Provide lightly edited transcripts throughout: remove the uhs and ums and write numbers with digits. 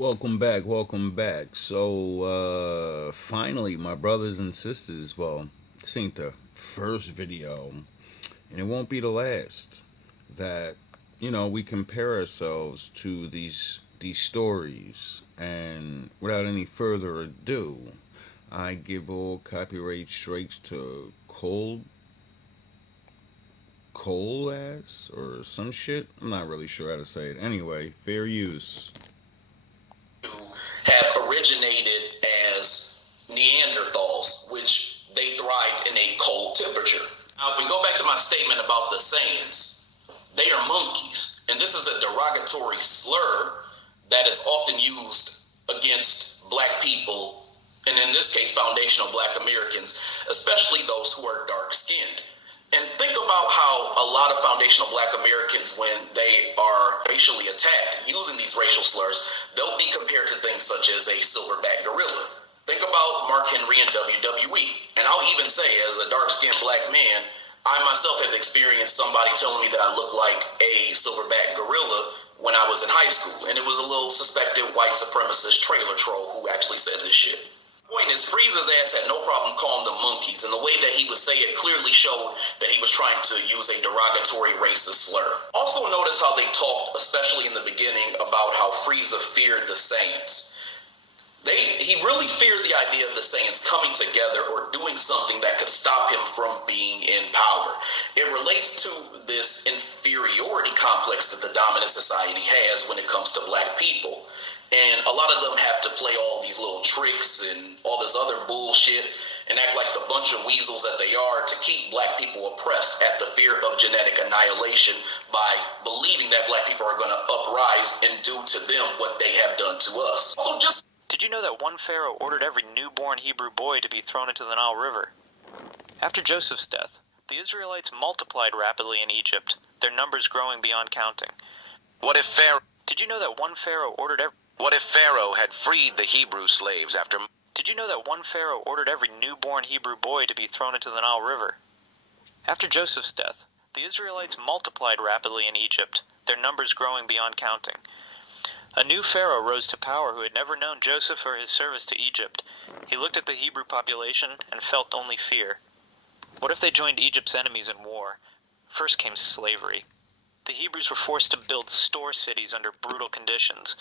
Welcome back. Finally, my brothers and sisters, well, this ain't the first video, and it won't be the last, that, we compare ourselves to these stories. And without any further ado, I give all copyright strikes to Cole ass or some shit. I'm not really sure how to say it. Anyway, fair use. Have originated as Neanderthals, which they thrived in a cold temperature. Now, if we go back to my statement about the Saiyans, they are monkeys, and this is a derogatory slur that is often used against black people, and in this case, foundational black Americans, especially those who are dark-skinned. And think about how a lot of foundational black Americans, when they are racially attacked using these racial slurs, they'll be compared to things such as a silverback gorilla. Think about Mark Henry in WWE. And I'll even say, as a dark-skinned black man, I myself have experienced somebody telling me that I look like a silverback gorilla when I was in high school. And it was a little suspected white supremacist trailer troll who actually said this shit. Point is, Frieza's ass had no problem calling them monkeys, and the way that he would say it clearly showed that he was trying to use a derogatory racist slur. Also notice how they talked, especially in the beginning, about how Frieza feared the Saiyans. He really feared the idea of the Saiyans coming together or doing something that could stop him from being in power. It relates to this inferiority complex that the dominant society has when it comes to black people. And a lot of them have to play all these little tricks and all this other bullshit and act like the bunch of weasels that they are to keep black people oppressed at the fear of genetic annihilation by believing that black people are going to uprise and do to them what they have done to us. Did you know that one pharaoh ordered every newborn Hebrew boy to be thrown into the Nile River? After Joseph's death, the Israelites multiplied rapidly in Egypt, their numbers growing beyond counting. Did you know that one pharaoh ordered every What if Pharaoh had freed the Hebrew slaves after... Did you know that one pharaoh ordered every newborn Hebrew boy to be thrown into the Nile River? After Joseph's death, the Israelites multiplied rapidly in Egypt, their numbers growing beyond counting. A new pharaoh rose to power who had never known Joseph or his service to Egypt. He looked at the Hebrew population and felt only fear. What if they joined Egypt's enemies in war? First came slavery. The Hebrews were forced to build store cities under brutal conditions.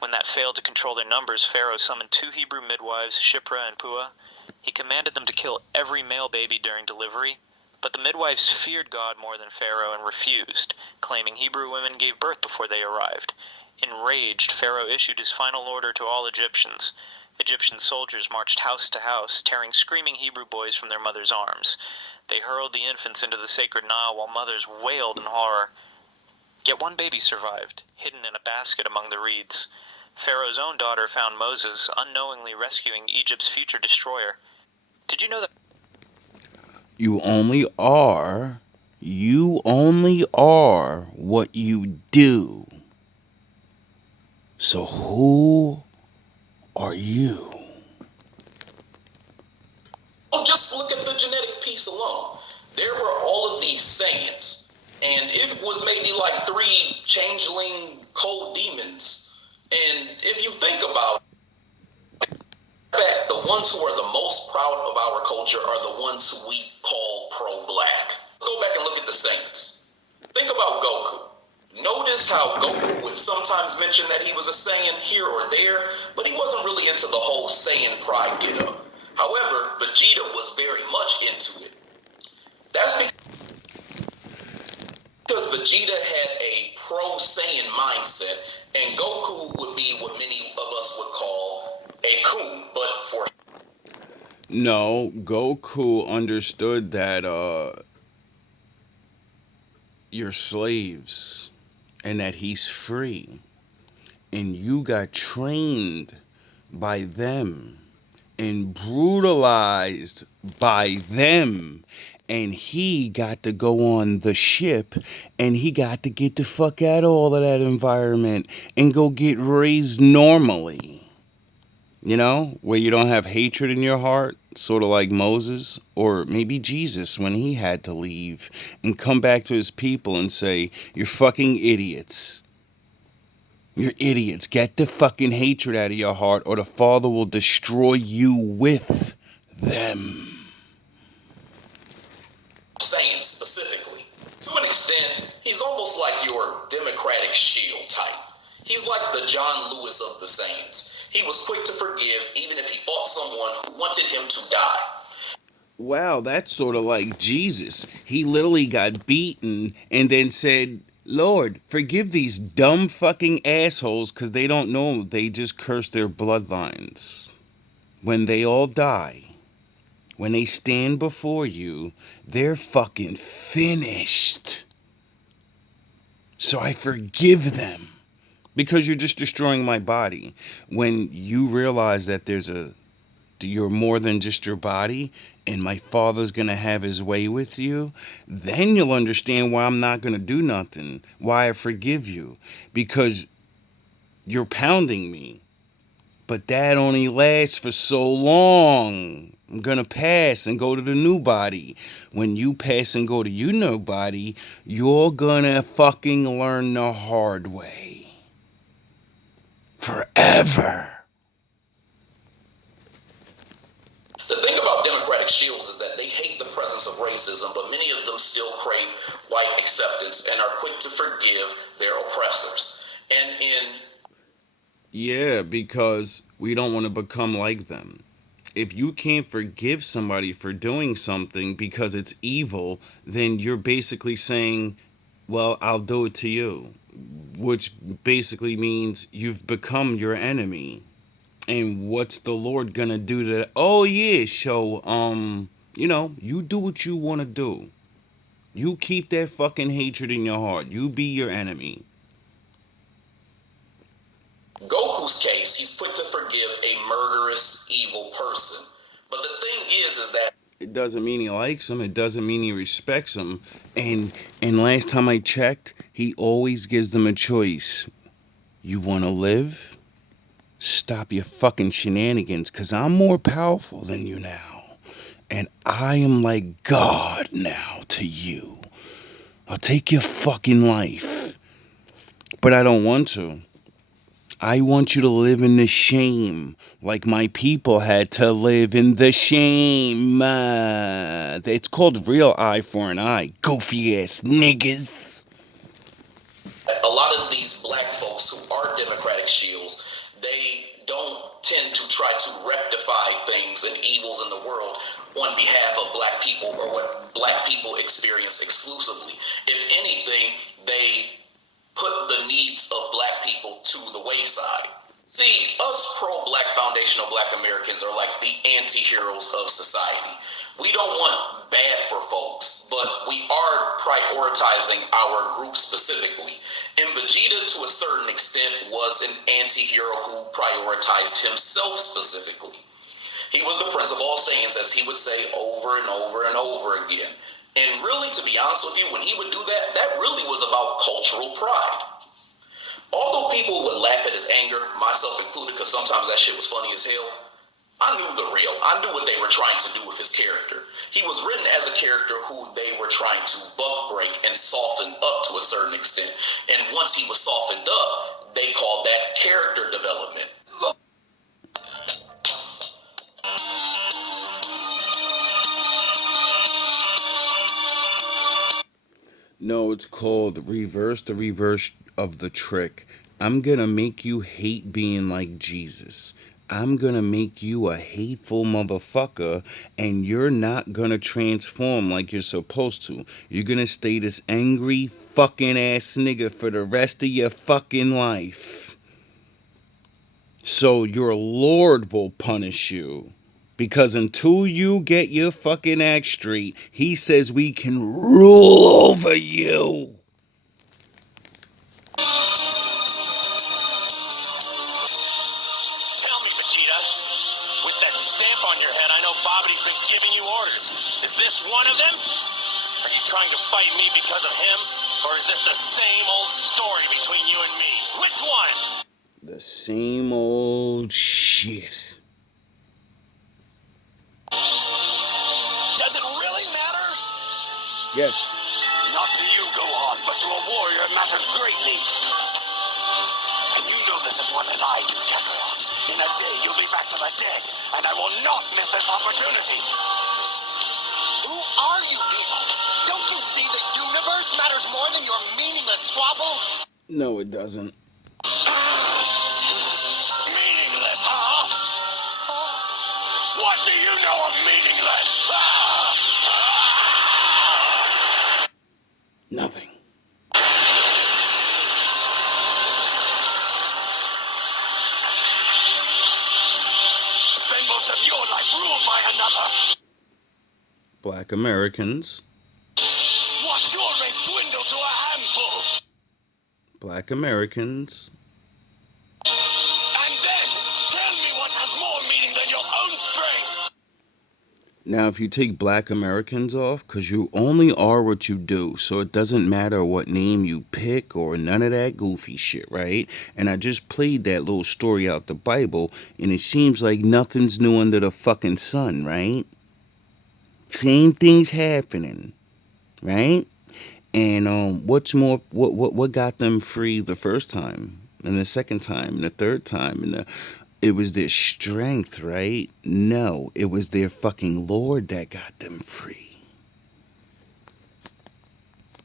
When that failed to control their numbers, Pharaoh summoned 2 Hebrew midwives, Shiphrah and Puah. He commanded them to kill every male baby during delivery, but the midwives feared God more than Pharaoh and refused, claiming Hebrew women gave birth before they arrived. Enraged, Pharaoh issued his final order to all Egyptians. Egyptian soldiers marched house to house, tearing screaming Hebrew boys from their mothers' arms. They hurled the infants into the sacred Nile while mothers wailed in horror. Yet one baby survived, hidden in a basket among the reeds. Pharaoh's own daughter found Moses, unknowingly rescuing Egypt's future destroyer. Did you know that You only are what you do. So who are you? Well, just look at the genetic piece alone. There were all of these Saiyans, and it was maybe like 3 changeling cold demons. And if you think about it, in fact, the ones who are the most proud of our culture are the ones who we call pro-black. Go back and look at the Saiyans. Think about Goku. Notice how Goku would sometimes mention that he was a Saiyan here or there, but he wasn't really into the whole Saiyan pride get-up. However, Vegeta was very much into it. That's because Vegeta had a pro-Saiyan mindset, and Goku would be what many of us would call a coon, but for... No, Goku understood that you're slaves and that he's free. And you got trained by them and brutalized by them. And he got to go on the ship and he got to get the fuck out of all of that environment and go get raised normally. You know, where you don't have hatred in your heart, sort of like Moses, or maybe Jesus when he had to leave and come back to his people and say, "You're fucking idiots." You're idiots. Get the fucking hatred out of your heart, or the Father will destroy you with them. Saiyans specifically. To an extent, he's almost like your Democratic Shield type. He's like the John Lewis of the Saiyans. He was quick to forgive even if he fought someone who wanted him to die. Wow, that's sort of like Jesus. He literally got beaten and then said, Lord, forgive these dumb fucking assholes because they don't know. They just curse their bloodlines. When they all die, when they stand before you, they're fucking finished. So I forgive them because you're just destroying my body. When you realize that you're more than just your body and my Father's gonna have his way with you, then you'll understand why I'm not gonna do nothing, why I forgive you, because you're pounding me. But that only lasts for so long. I'm gonna pass and go to the new body. When you pass and go to your new body, you're gonna fucking learn the hard way. Forever. The thing about Democratic Shields is that they hate the presence of racism, but many of them still crave white acceptance and are quick to forgive their oppressors. Yeah, because we don't want to become like them. If you can't forgive somebody for doing something because it's evil, then you're basically saying, well, I'll do it to you, which basically means you've become your enemy. And what's the Lord gonna do to that? Oh yeah, so you do what you want to do. You keep that fucking hatred in your heart. You be your enemy. Goku's case, he's quick to forgive a murderous, evil person. But the thing is that It doesn't mean he likes him. It doesn't mean he respects him. And last time I checked, he always gives them a choice. You want to live? Stop your fucking shenanigans, because I'm more powerful than you now. And I am like God now to you. I'll take your fucking life. But I don't want to. I want you to live in the shame like my people had to live in the shame. It's called real eye for an eye. Goofy ass niggas. a lot of these black folks who are Democratic Shields, they don't tend to try to rectify things and evils in the world on behalf of black people or what black people experience exclusively. If anything, they put the needs of black people to the wayside. See, us pro-black foundational black Americans are like the anti-heroes of society. We don't want bad for folks, but we are prioritizing our group specifically. And Vegeta, to a certain extent, was an anti-hero who prioritized himself specifically. He was the Prince of all Saiyans, as he would say over and over and over again. And really, to be honest with you, when he would do that, that really was about cultural pride. Although people would laugh at his anger, myself included, because sometimes that shit was funny as hell, I knew the real. I knew what they were trying to do with his character. He was written as a character who they were trying to buck break and soften up to a certain extent. And once he was softened up, they called that character development. No, it's called reverse the reverse of the trick. I'm gonna make you hate being like Jesus. I'm gonna make you a hateful motherfucker, and you're not gonna transform like you're supposed to. You're gonna stay this angry fucking ass nigga for the rest of your fucking life. So your Lord will punish you. Because until you get your fucking act straight, he says we can rule over you. Tell me, Vegeta, with that stamp on your head, I know Bobity's been giving you orders. Is this one of them? Are you trying to fight me because of him? Or is this the same old story between you and me? Which one? The same old shit. Does it really matter? Yes. Not to you, Gohan, but to a warrior it matters greatly. And In a day, you'll be back to the dead, and I will not miss this opportunity. Who are you people? Don't you see the universe matters more than your meaningless squabble? No, it doesn't. Meaningless, huh? What do you know of meaningless? Nothing. Spend most of your life ruled by another. Black Americans. Watch your race dwindle to a handful. Black Americans. And then, tell me what has more meaning than your own strength. Now, if you take Black Americans off, because you only are what you do, so it doesn't matter what name you pick or none of that goofy shit, right? And I just played that little story out the Bible, and it seems like nothing's new under the fucking sun, right? Same things happening, right? And what's more, what got them free the first time, and the second time, and the third time, and it was their strength, right? No, it was their fucking Lord that got them free.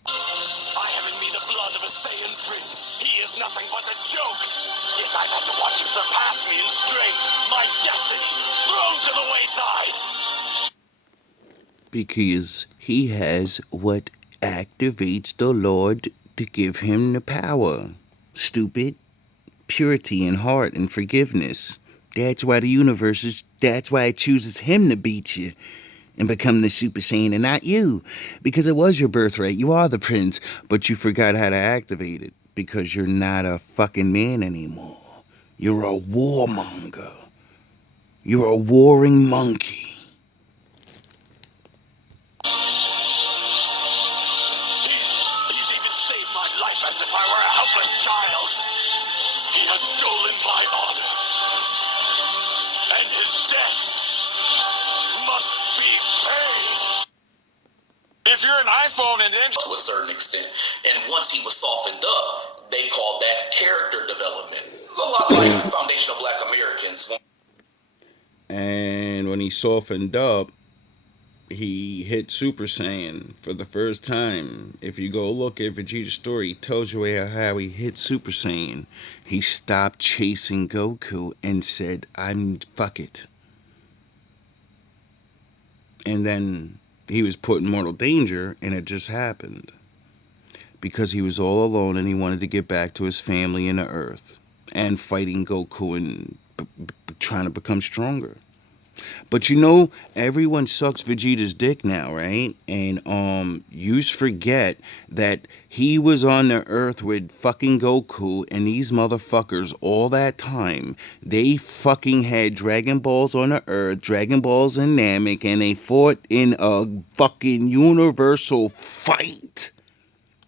I have in me the blood of a Saiyan prince. He is nothing but a joke. Yet I've had to watch him surpass me in strength. My destiny thrown to the wayside. Because he has what activates the Lord to give him the power. Stupid. Purity in heart and forgiveness. That's why that's why it chooses him to beat you and become the Super Saiyan and not you. Because it was your birthright. You are the prince, but you forgot how to activate it because you're not a fucking man anymore. You're a warmonger. You're a warring monkey. He's even saved my life as if I were a helpless child. He has stolen my honor. And his debts must be paid. If you're an iPhone and then to a certain extent. And once he was softened up, they called that character development. It's a lot like foundational Black Americans. And when he softened up, he hit Super Saiyan for the first time. If you go look at Vegeta's story, it tells you how he hit Super Saiyan. He stopped chasing Goku and said, fuck it. And then he was put in mortal danger, and it just happened. Because he was all alone and he wanted to get back to his family and the Earth. And fighting Goku and trying to become stronger. But you know, everyone sucks Vegeta's dick now, right? And you forget that he was on the Earth with fucking Goku and these motherfuckers all that time. They fucking had Dragon Balls on the Earth, Dragon Balls and Namek, and they fought in a fucking universal fight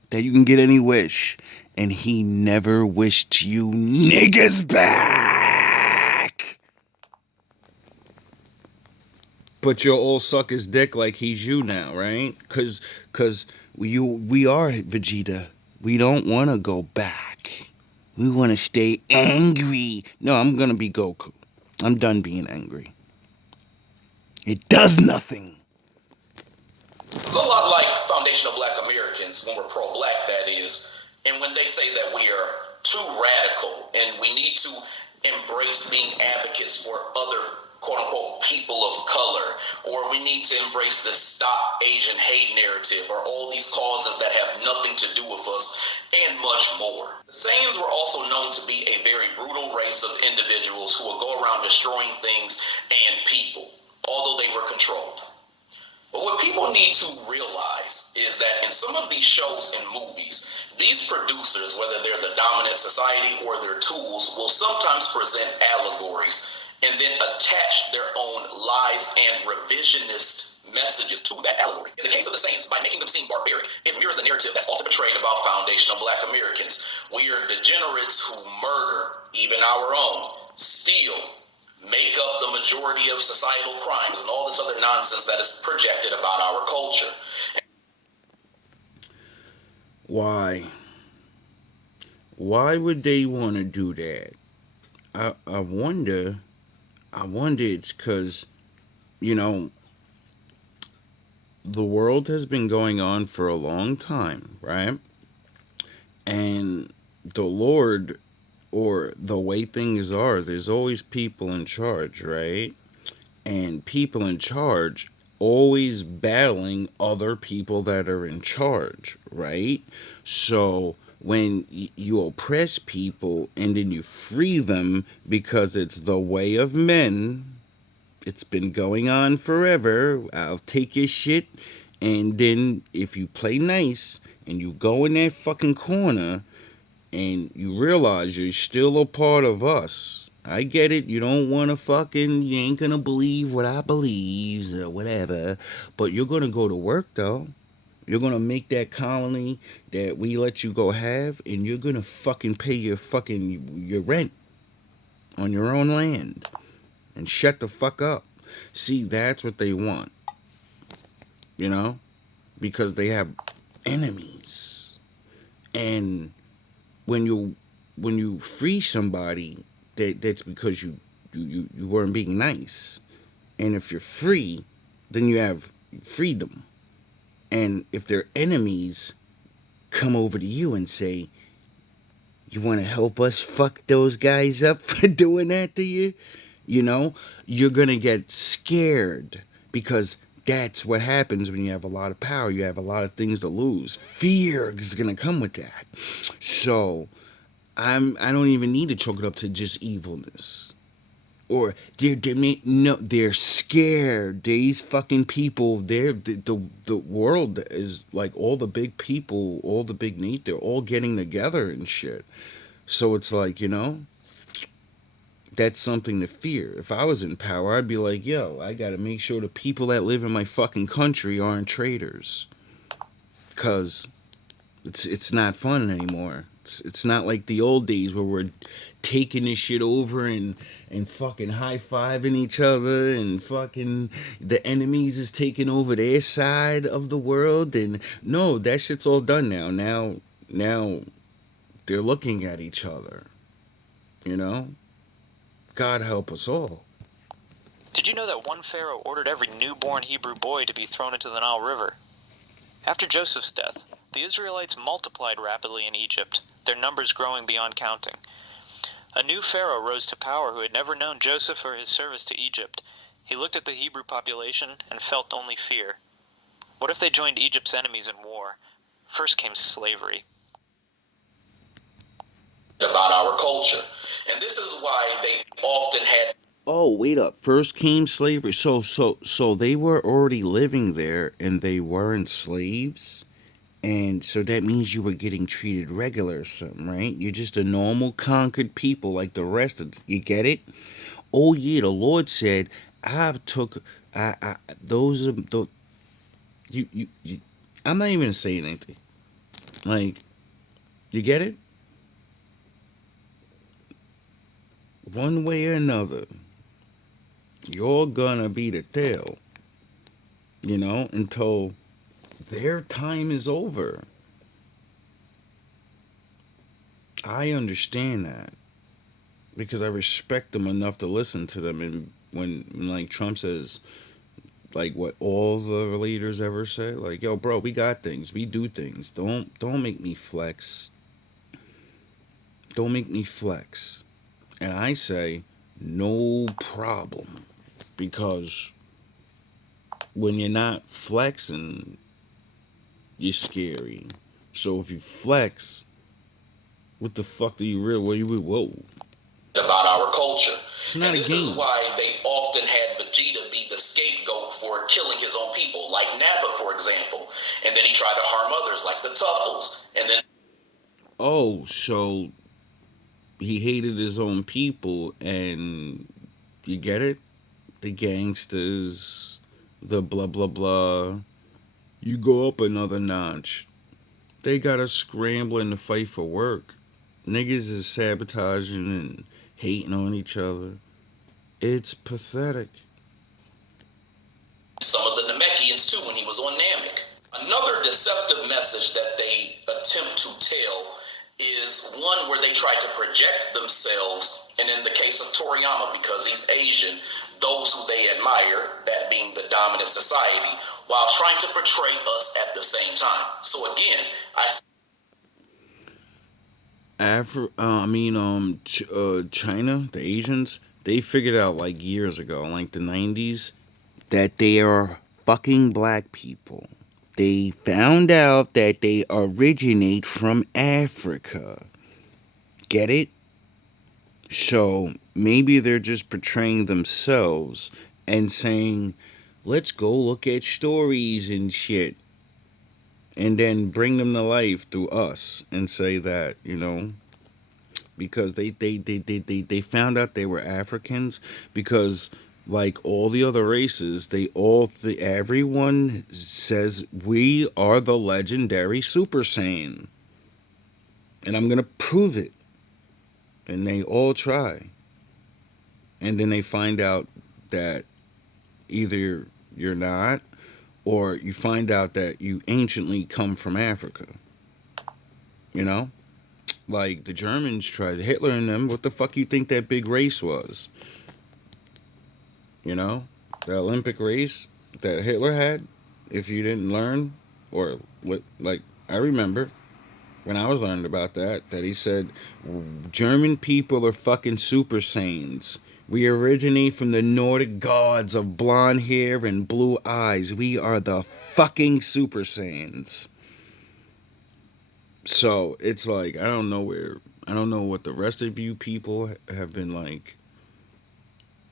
that you can get any wish. And he never wished you niggas back. But you'll all suck his dick like he's you now, right? Cause we are Vegeta. We don't want to go back. We want to stay angry. No, I'm gonna be Goku. I'm done being angry. It does nothing. It's a lot like foundational Black Americans when we're pro-Black, that is. And when they say that we are too radical and we need to embrace being advocates for other quote-unquote people of color, or we need to embrace the stop Asian hate narrative, or all these causes that have nothing to do with us, and much more. The Saiyans were also known to be a very brutal race of individuals who would go around destroying things and people, although they were controlled. But what people need to realize is that in some of these shows and movies, these producers, whether they're the dominant society or their tools, will sometimes present allegories and then attach their own lies and revisionist messages to that allegory. In the case of the Saiyans, by making them seem barbaric, it mirrors the narrative that's often portrayed about foundational Black Americans. We are degenerates who murder even our own, steal, make up the majority of societal crimes, and all this other nonsense that is projected about our culture. Why? Why would they want to do that? I wonder. I wonder it's because you know the world has been going on for a long time, right? And the Lord, or the way things are, there's always people in charge, right? And people in charge always battling other people that are in charge, right? So when you oppress people and then you free them because it's the way of men, it's been going on forever. I'll take your shit, and then if you play nice and you go in that fucking corner and you realize you're still a part of us. I get it. You don't want to fucking, you ain't gonna believe what I believe or whatever, but you're gonna go to work though. You're gonna make that colony that we let you go have, and you're gonna fucking pay your rent on your own land and shut the fuck up. See, that's what they want, you know, because they have enemies, and when you free somebody, that's because you weren't being nice. And if you're free, then you have freedom. And if their enemies come over to you and say, you want to help us fuck those guys up for doing that to you, you know, you're going to get scared, because that's what happens when you have a lot of power. You have a lot of things to lose. Fear is going to come with that. So I don't even need to chalk it up to just evilness. Or they're scared. These fucking people, the world is like all the big people, all the big neat, they're all getting together and shit. So it's like, that's something to fear. If I was in power, I'd be like, yo, I gotta make sure the people that live in my fucking country aren't traitors. Cause it's not fun anymore. It's not like the old days where we're taking this shit over and fucking high-fiving each other, and fucking the enemies is taking over their side of the world. And no, that shit's all done now. Now they're looking at each other. You know? God help us all. Did you know that one pharaoh ordered every newborn Hebrew boy to be thrown into the Nile River? After Joseph's death, the Israelites multiplied rapidly in Egypt, their numbers growing beyond counting. A new pharaoh rose to power who had never known Joseph or his service to Egypt. He looked at the Hebrew population and felt only fear. What if they joined Egypt's enemies in war? First came slavery. About our culture. And this is why they often had. Oh, wait up. First came slavery. So they were already living there and they weren't slaves? And so that means you were getting treated regular or something, right? You're just a normal conquered people like the rest of you get it? Oh yeah, the Lord said, I those are the you I'm not even saying anything. Like, you get it? One way or another, you're gonna be the tail, until their time is over. I understand that because I respect them enough to listen to them. And when like Trump says, like what all the leaders ever say, like, yo, bro, we got things, we do things. Don't make me flex. Don't make me flex. And I say, no problem, because when you're not flexing, you're scary. So if you flex, what the fuck do you really? What you whoa? About our culture. It's not and a this game. is why they often had Vegeta be the scapegoat for killing his own people, like Nappa, for example. And then he tried to harm others, like the Tuffles. And then. Oh, so he hated his own people, and you get it? The gangsters, the blah blah blah. You go up another notch. They got us scrambling to fight for work. Niggas is sabotaging and hating on each other. It's pathetic. Some of the Namekians too when he was on Namek. Another deceptive message that they attempt to tell is one where they try to project themselves, and in the case of Toriyama, because he's Asian, those who they admire, that being the dominant society, while trying to portray us at the same time. So again, China, the Asians, they figured out like years ago, like the 90s, that they are fucking black people. They found out that they originate from Africa. Get it? So maybe they're just portraying themselves and saying, let's go look at stories and shit. And then bring them to life through us and say that, because they found out they were Africans, because like all the other races, everyone says we are the legendary Super Saiyan, and I'm gonna prove it, and they all try, and then they find out that either you're not, or you find out that you anciently come from Africa. You know, like the Germans tried, Hitler and them. What the fuck you think that big race was? You know, the Olympic race that Hitler had. If you didn't learn, or like I remember when I was learning about that he said German people are fucking Super Saiyans. We originate from the Nordic gods of blonde hair and blue eyes. We are the fucking Super Saiyans. So it's like I don't know what the rest of you people have been like,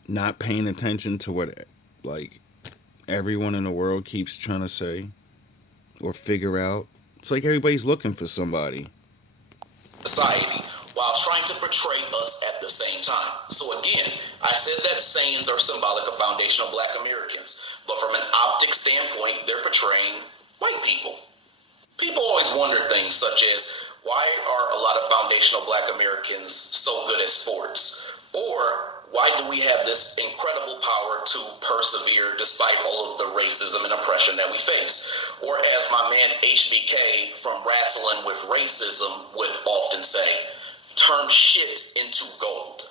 not paying attention to what like everyone in the world keeps trying to say or figure out. It's like everybody's looking for somebody. Society, while trying to portray us at the same time. So again, I said that Saiyans are symbolic of foundational black Americans, but from an optic standpoint, they're portraying white people. People always wonder things such as, why are a lot of foundational black Americans so good at sports? Or why do we have this incredible power to persevere despite all of the racism and oppression that we face? Or as my man HBK from Wrestling with Racism would often say, turn shit into gold.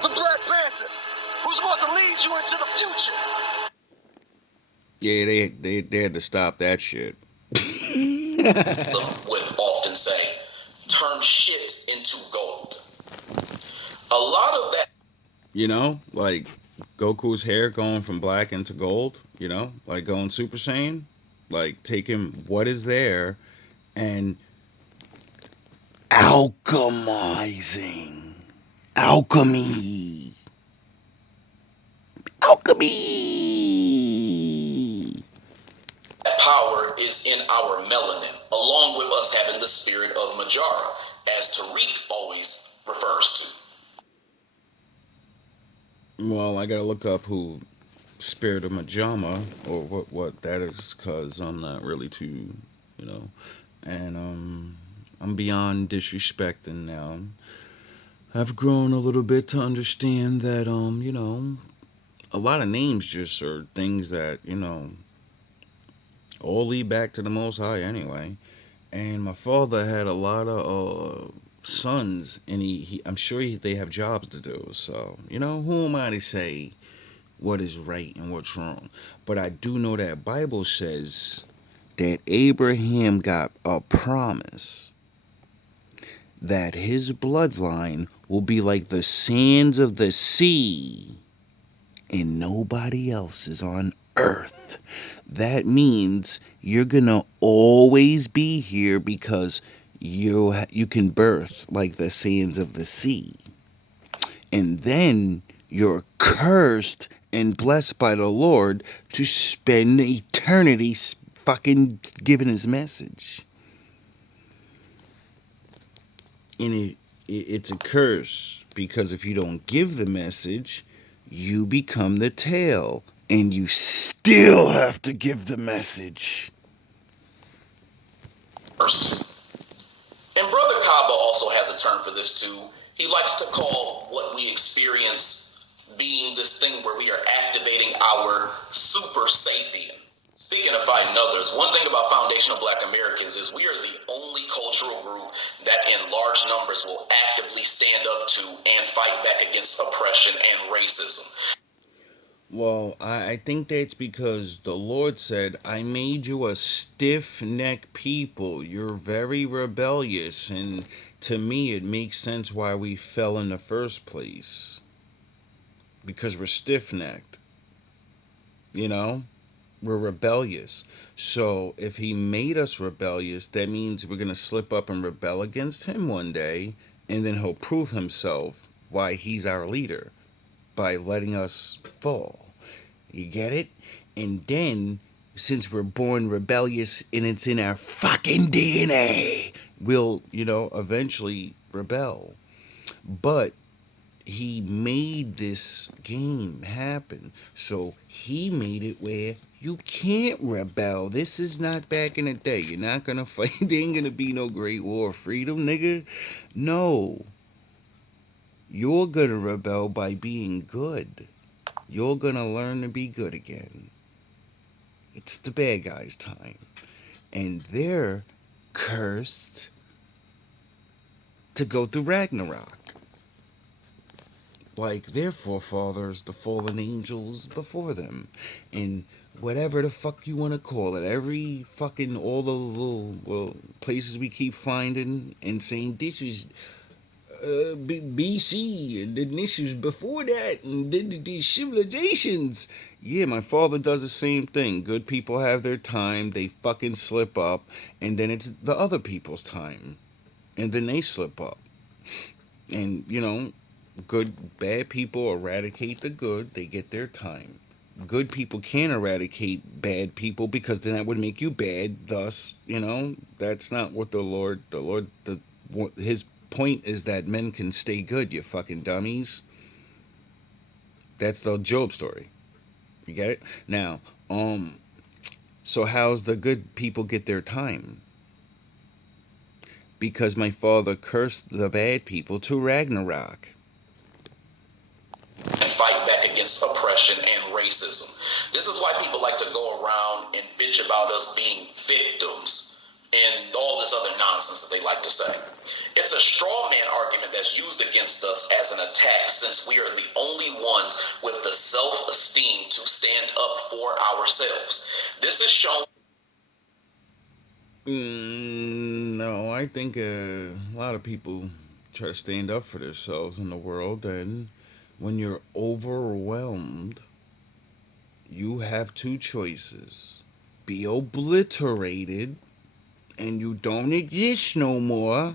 The Black Panther, who's about to lead you into the future. Yeah, they had to stop that shit. Would often say, turn shit into gold. A lot of that, like Goku's hair going from black into gold, like going Super Saiyan, like taking what is there and alchemy. power is in our melanin, along with us having the spirit of Majara, as Tariq always refers to. Well, I gotta look up who Spirit of Majama or what that is, cause I'm not really too, and I'm beyond disrespecting now. I've grown a little bit to understand that a lot of names just are things that all lead back to the Most High anyway. And my father had a lot of sons, and I'm sure they have jobs to do. So who am I to say what is right and what's wrong? But I do know that Bible says that Abraham got a promise that his bloodline will be like the sands of the sea, and nobody else is on earth. That means you're gonna always be here because you can birth like the sands of the sea, and then you're cursed and blessed by the Lord to spend eternity fucking giving his message. And It's a curse, because if you don't give the message, you become the tail, and you still have to give the message. First. And Brother Kaba also has a term for this too. He likes to call what we experience being this thing where we are activating our Super Sapien. Speaking of fighting others, one thing about foundational Black Americans is we are the only cultural group that in large numbers will actively stand up to and fight back against oppression and racism. Well, I think that's because the Lord said, I made you a stiff-necked people. You're very rebellious. And to me, it makes sense why we fell in the first place. Because we're stiff-necked. You know? We're rebellious. So if he made us rebellious, that means we're going to slip up and rebel against him one day. And then he'll prove himself why he's our leader. By letting us fall. You get it? And then, since we're born rebellious and it's in our fucking DNA, we'll, eventually rebel. But he made this game happen. So he made it where you can't rebel. This is not back in the day. You're not gonna fight. There ain't gonna be no Great War of Freedom, nigga. No. You're gonna rebel by being good. You're gonna learn to be good again. It's the bad guys' time. And they're cursed to go through Ragnarok. Like their forefathers, the fallen angels before them. And whatever the fuck you want to call it. All those little places we keep finding and saying this is BC, and then this was before that, and then these civilizations. Yeah, my father does the same thing. Good people have their time, they fucking slip up, and then it's the other people's time, and then they slip up. And, bad people eradicate the good, they get their time. Good people can't eradicate bad people because then that would make you bad. Thus, that's not what his point is that men can stay good, you fucking dummies. That's the Job story. You get it? Now, so how's the good people get their time? Because my father cursed the bad people to Ragnarok. And fight back against oppression and racism. This is why people like to go around and bitch about us being victims and all this other nonsense that they like to say. It's a straw man argument that's used against us as an attack, since we are the only ones with the self-esteem to stand up for ourselves. This is shown. No, I think a lot of people try to stand up for themselves in the world, and when you're overwhelmed, you have two choices. Be obliterated and you don't exist no more,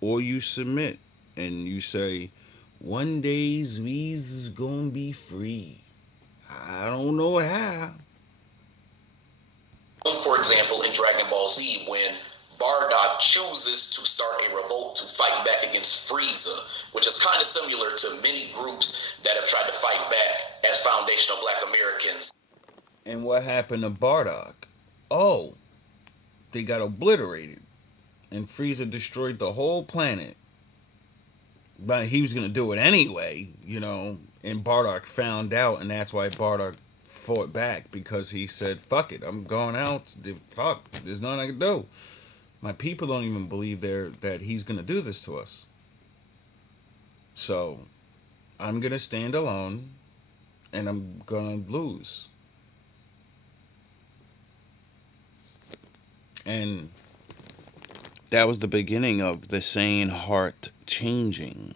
or you submit and you say, one day we's gonna be free. I don't know how. For example, in Dragon Ball Z, when Bardock chooses to start a revolt to fight back against Frieza, which is kind of similar to many groups that have tried to fight back as foundational Black Americans. And what happened to Bardock? Oh, they got obliterated. And Frieza destroyed the whole planet. But he was going to do it anyway, And Bardock found out, and that's why Bardock fought back, because he said, fuck it, I'm going out. Fuck, there's nothing I can do. My people don't even believe that he's going to do this to us. So, I'm going to stand alone, and I'm going to lose. And that was the beginning of the Saiyan heart changing.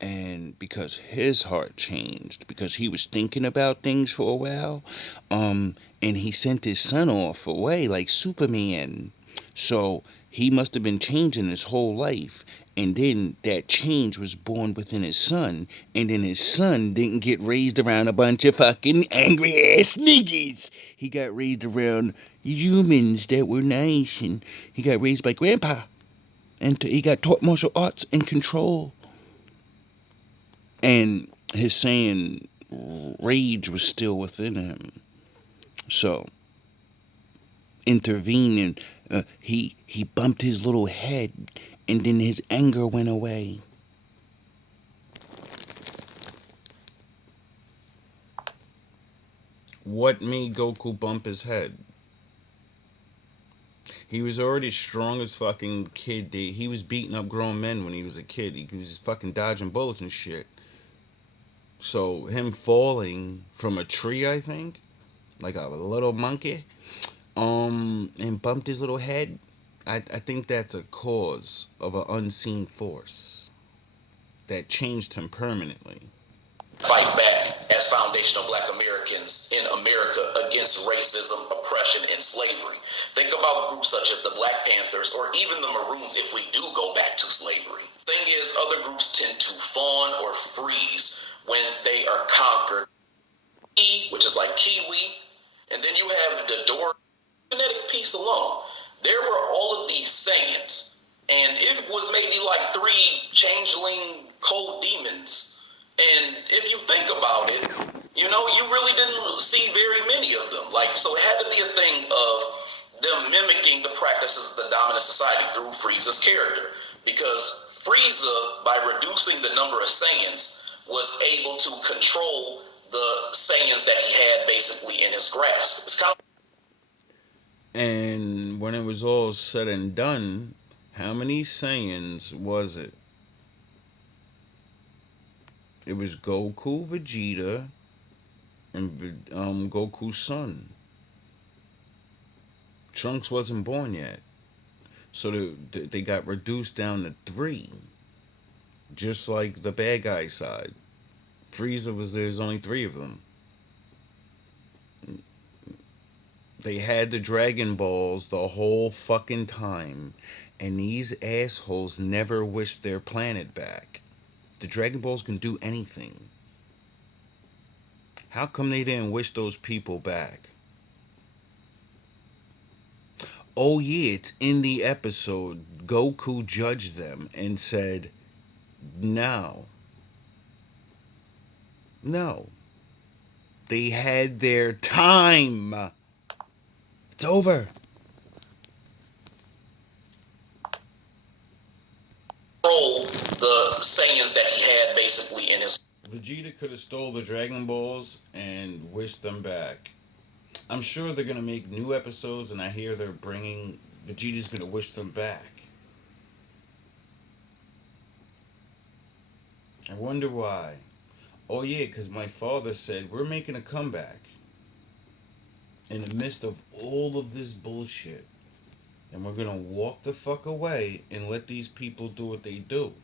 And because his heart changed, because he was thinking about things for a while, and he sent his son off away like Superman. So he must have been changing his whole life. And then that change was born within his son. And then his son didn't get raised around a bunch of fucking angry ass niggas. He got raised around humans that were nice. And he got raised by grandpa. and he got taught martial arts and control. And his Saiyan rage was still within him. So, intervening, he bumped his little head, and then his anger went away. What made Goku bump his head? He was already strong as fucking kid. He was beating up grown men when he was a kid. He was fucking dodging bullets and shit. So him falling from a tree, I think, like a little monkey, and bumped his little head. I think that's a cause of an unseen force that changed him permanently. Fight back as foundational black Americans in America against racism, oppression, and slavery. Think about groups such as the Black Panthers or even the Maroons if we do go back to slavery. Thing is, other groups tend to fawn or freeze when they are conquered, which is like Kiwi, and then you have the Dora genetic piece alone. There were all of these Saiyans, and it was maybe like 3 changeling cold demons. And if you think about it, you know, you really didn't see very many of them. Like, so it had to be a thing of them mimicking the practices of the dominant society through Frieza's character. Because Frieza, by reducing the number of Saiyans, was able to control the Saiyans that he had basically in his grasp. It's kind of. And when it was all said and done, how many Saiyans was it? It was Goku, Vegeta, and Goku's son. Trunks wasn't born yet. So they got reduced down to 3. Just like the bad guy side. Frieza was there's only 3 of them. They had the Dragon Balls the whole fucking time. And these assholes never wished their planet back. The Dragon Balls can do anything. How come they didn't wish those people back? Oh yeah, it's in the episode. Goku judged them and said, no. No. They had their time. It's over. The Saiyans that he had basically in his. Vegeta could have stole the Dragon Balls and wished them back. I'm sure they're gonna make new episodes, and I hear they're bringing Vegeta's gonna wish them back. I wonder why. Oh yeah, because my father said we're making a comeback in the midst of all of this bullshit, and we're gonna walk the fuck away and let these people do what they do,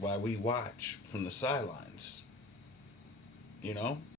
while we watch from the sidelines. You know?